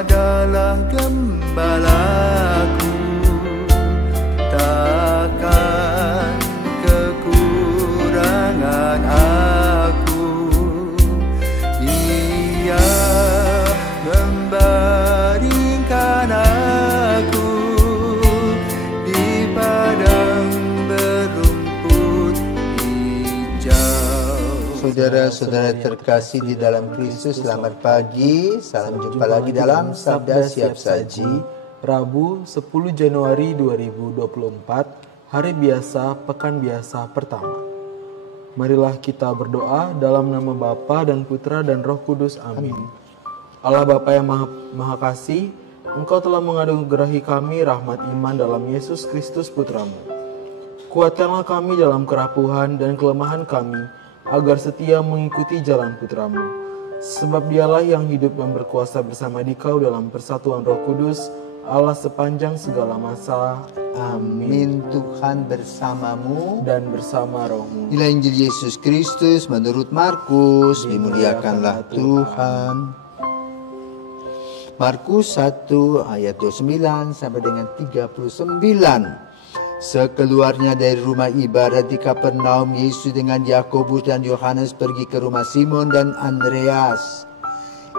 adalah gembalaku, takkan kekurangan aku. Ia membaringkan aku di padang berumput hijau. Saudara-saudara terkasih di dalam Kristus, selamat pagi. Salam jumpa lagi dalam Sabda Siap Saji. Rabu 10 Januari 2024, hari biasa, pekan biasa pertama. Marilah kita berdoa dalam nama Bapa dan Putra dan Roh Kudus. Amin. Allah Bapa yang Maha Kasih, Engkau telah menganugerahi kami rahmat iman dalam Yesus Kristus Putramu. Kuatkanlah kami dalam kerapuhan dan kelemahan kami, agar setia mengikuti jalan Putramu. Sebab Dialah yang hidup dan berkuasa bersama Dikau dalam persatuan Roh Kudus, Allah sepanjang segala masa. Amin. Tuhan bersamamu Dan bersama rohmu. Inilah Injil Yesus Kristus menurut Markus. Dimuliakanlah Tuhan. Markus 1 ayat 29 sampai dengan 39. Sekeluarnya dari rumah ibadat di Kapernaum, Yesus dengan Yakobus dan Yohanes pergi ke rumah Simon dan Andreas.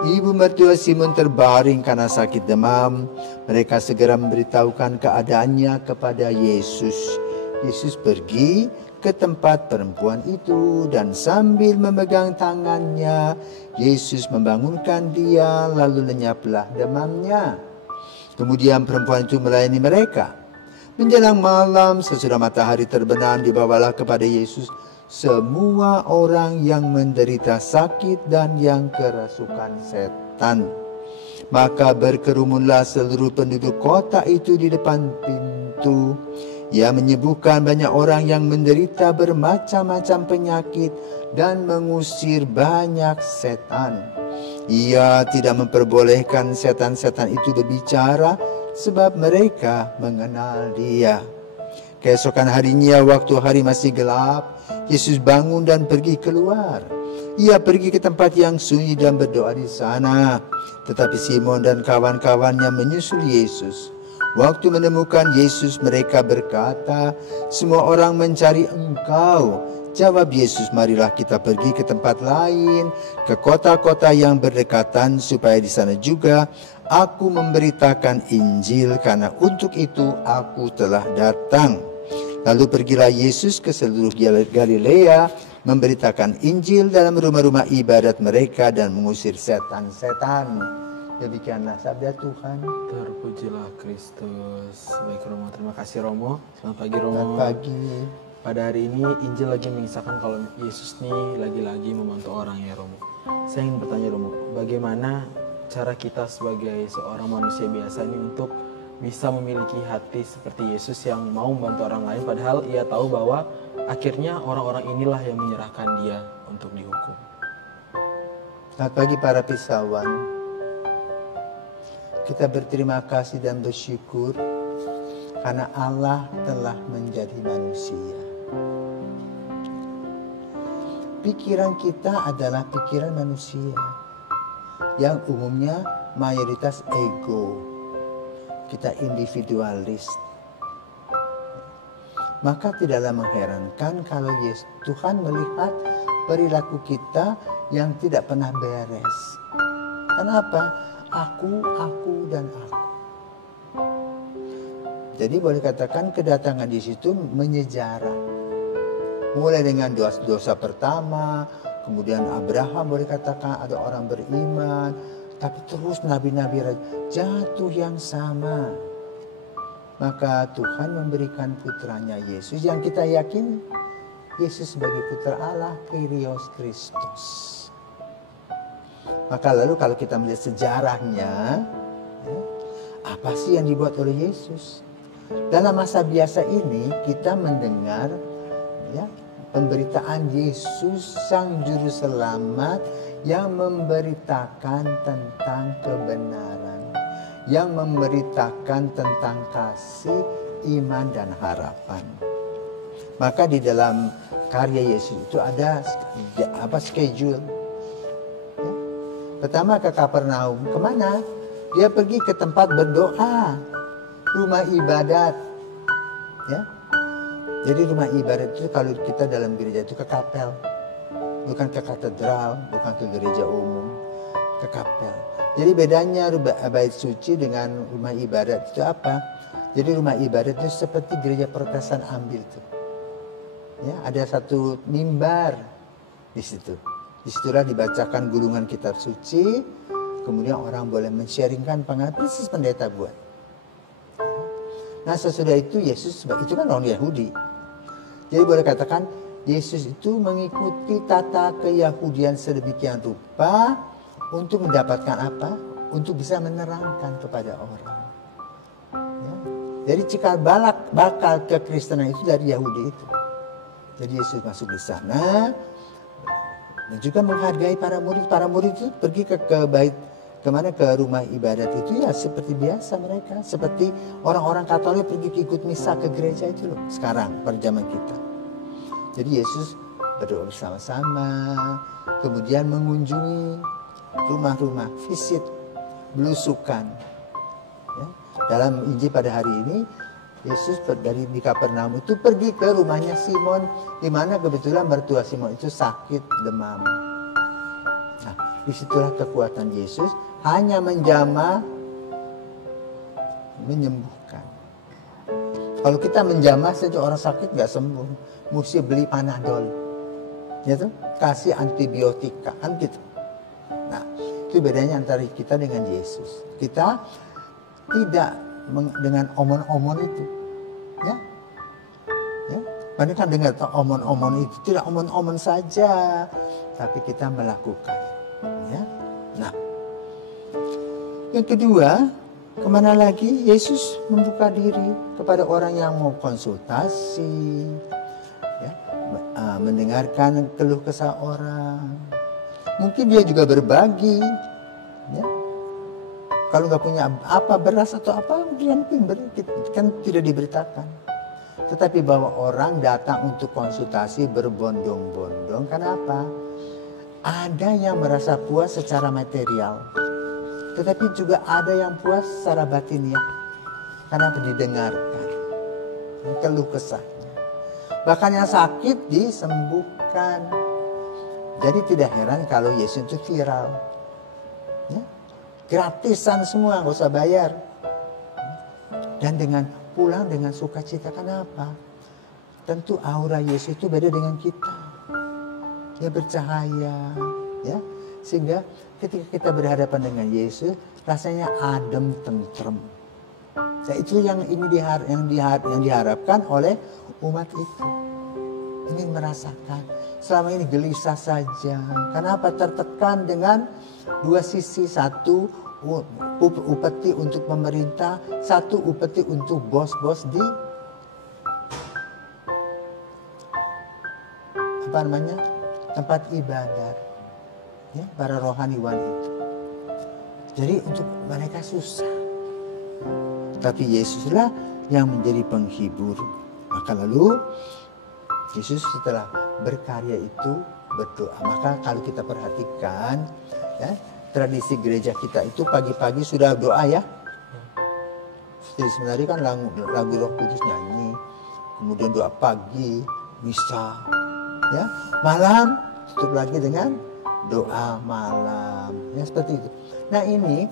Ibu mertua Simon terbaring karena sakit demam. Mereka segera memberitahukan keadaannya kepada Yesus. Yesus pergi ke tempat perempuan itu dan sambil memegang tangannya, Yesus membangunkan dia, lalu lenyaplah demamnya. Kemudian perempuan itu melayani mereka. Menjelang malam, sesudah matahari terbenam, dibawalah kepada Yesus semua orang yang menderita sakit dan yang kerasukan setan. Maka berkerumunlah seluruh penduduk kota itu di depan pintu. Ia menyembuhkan banyak orang yang menderita bermacam-macam penyakit dan mengusir banyak setan. Ia tidak memperbolehkan setan-setan itu berbicara, sebab mereka mengenal Dia. Keesokan harinya, waktu hari masih gelap, Yesus bangun dan pergi keluar. Ia pergi ke tempat yang sunyi dan berdoa di sana. Tetapi Simon dan kawan-kawannya menyusul Yesus. Waktu menemukan Yesus, mereka berkata, "Semua orang mencari Engkau." Jawab Yesus, "Marilah kita pergi ke tempat lain, ke kota-kota yang berdekatan, supaya di sana juga aku memberitakan Injil, karena untuk itu aku telah datang." Lalu pergilah Yesus ke seluruh Galilea, memberitakan Injil dalam rumah-rumah ibadat mereka dan mengusir setan-setan. Demikianlah sabda Tuhan. Terpujilah Kristus. Baik Romo, terima kasih Romo. Selamat pagi Romo. Selamat pagi. Pada hari ini Injil lagi mengisahkan kalau Yesus nih lagi-lagi memantau orang ya Romo. Saya ingin bertanya Romo, bagaimana cara kita sebagai seorang manusia biasa ini untuk bisa memiliki hati seperti Yesus yang mau membantu orang lain, padahal ia tahu bahwa akhirnya orang-orang inilah yang menyerahkan dia untuk dihukum. Selamat pagi para pisawan. Kita berterima kasih dan bersyukur karena Allah telah menjadi manusia. Pikiran kita adalah pikiran manusia yang umumnya mayoritas ego. Kita individualis. Maka tidaklah mengherankan kalau Tuhan melihat perilaku kita yang tidak pernah beres. Kenapa? Aku, dan aku. Jadi boleh katakan kedatangan Yesus itu menyejarah. Mulai dengan dosa pertama, kemudian Abraham boleh katakan ada orang beriman, tapi terus nabi-nabi jatuh yang sama. Maka Tuhan memberikan putranya Yesus yang kita yakini Yesus sebagai putra Allah, Kyrios Kristus. Maka lalu kalau kita melihat sejarahnya, apa sih yang dibuat oleh Yesus? Dalam masa biasa ini kita mendengar pemberitaan Yesus Sang Juru Selamat yang memberitakan tentang kebenaran, yang memberitakan tentang kasih, iman, dan harapan. Maka di dalam karya Yesus itu ada schedule. Pertama ke Kapernaum. Kemana? Dia pergi ke tempat berdoa, rumah ibadat. Ya. Jadi rumah ibadat itu kalau kita dalam gereja itu ke kapel. Bukan ke katedral, bukan ke gereja umum, ke kapel. Jadi bedanya bait suci dengan rumah ibadat itu apa? Jadi rumah ibadat itu seperti gereja Protestan ambil tuh. Ya, ada satu mimbar di situ. Disitulah dibacakan gulungan kitab suci, kemudian orang boleh men-sharingkan pengalaman, persis pendeta buat. Nah sesudah itu Yesus, itu kan orang Yahudi. Jadi boleh katakan Yesus itu mengikuti tata keyahudian sedemikian rupa untuk mendapatkan apa? Untuk bisa menerangkan kepada orang. Ya. Jadi cikal bakal kekristenan itu dari Yahudi itu. Jadi Yesus masuk di sana dan juga menghargai para murid. Para murid itu pergi ke bait kemana, ke rumah ibadat itu ya seperti biasa mereka. Seperti orang-orang Katolik pergi ikut misa ke gereja itu loh. Sekarang pada zaman kita. Jadi Yesus berdoa bersama-sama. Kemudian mengunjungi rumah-rumah, visit, belusukan. Ya. Dalam Injil pada hari ini Yesus dari di Kapernaum itu pergi ke rumahnya Simon, di mana kebetulan mertua Simon itu sakit demam. Nah, disitulah kekuatan Yesus, hanya menjamah, menyembuhkan. Kalau kita menjamah saja orang sakit nggak sembuh, mesti beli Panadol, ya tuh, kasih antibiotika kan gitu. Nah, itu bedanya antara kita dengan Yesus. Kita tidak dengan omon-omon itu, ya, ya. Banyak kan dengar omon-omon itu, tidak omon-omon saja, tapi kita melakukan, ya. Nah, yang kedua, kemana lagi? Yesus membuka diri kepada orang yang mau konsultasi, ya, mendengarkan keluh kesah orang. Mungkin dia juga berbagi, ya. Kalau nggak punya apa, beras atau apa, dia mungkin kan tidak diberitakan. Tetapi bahwa orang datang untuk konsultasi berbondong-bondong, kenapa? Ada yang merasa puas secara material, tetapi juga ada yang puas secara batiniah. Kenapa? Didengarkan keluh kesahnya. Bahkan yang sakit disembuhkan. Jadi tidak heran kalau Yesus itu viral. Ya? Gratisan semua, nggak usah bayar. Dan dengan pulang dengan sukacita. Kenapa? Tentu aura Yesus itu beda dengan kita. Dia bercahaya, ya. Sehingga ketika kita berhadapan dengan Yesus, rasanya adem, tentrem. Ya, itu yang ini diharapkan oleh umat itu. Ingin merasakan. Selama ini gelisah saja. Kenapa? Tertekan dengan dua sisi. Satu upeti untuk pemerintah, satu upeti untuk bos-bos di tempat ibadat, ya, para rohaniwan itu. Jadi untuk mereka susah, tapi Yesuslah yang menjadi penghibur. Maka lalu Yesus setelah berkarya itu berdoa. Maka kalau kita perhatikan, ya, tradisi gereja kita itu pagi-pagi sudah doa, ya. Jadi sebenarnya kan lagu Roh Kudus nyanyi, kemudian doa pagi, misa, ya. Malam tutup lagi dengan doa malam, ya, seperti itu. Nah ini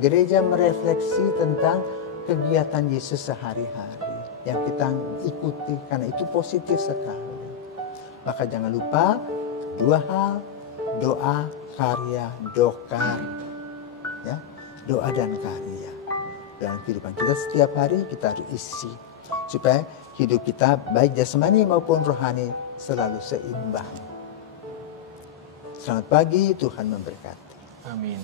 gereja merefleksi tentang kegiatan Yesus sehari-hari yang kita ikuti, karena itu positif sekali. Maka jangan lupa dua hal, doa, karya, dokar, ya, doa dan karya. Dalam kehidupan kita setiap hari kita harus isi supaya hidup kita baik jasmani maupun rohani selalu seimbang. Selamat pagi, Tuhan memberkati. Amin.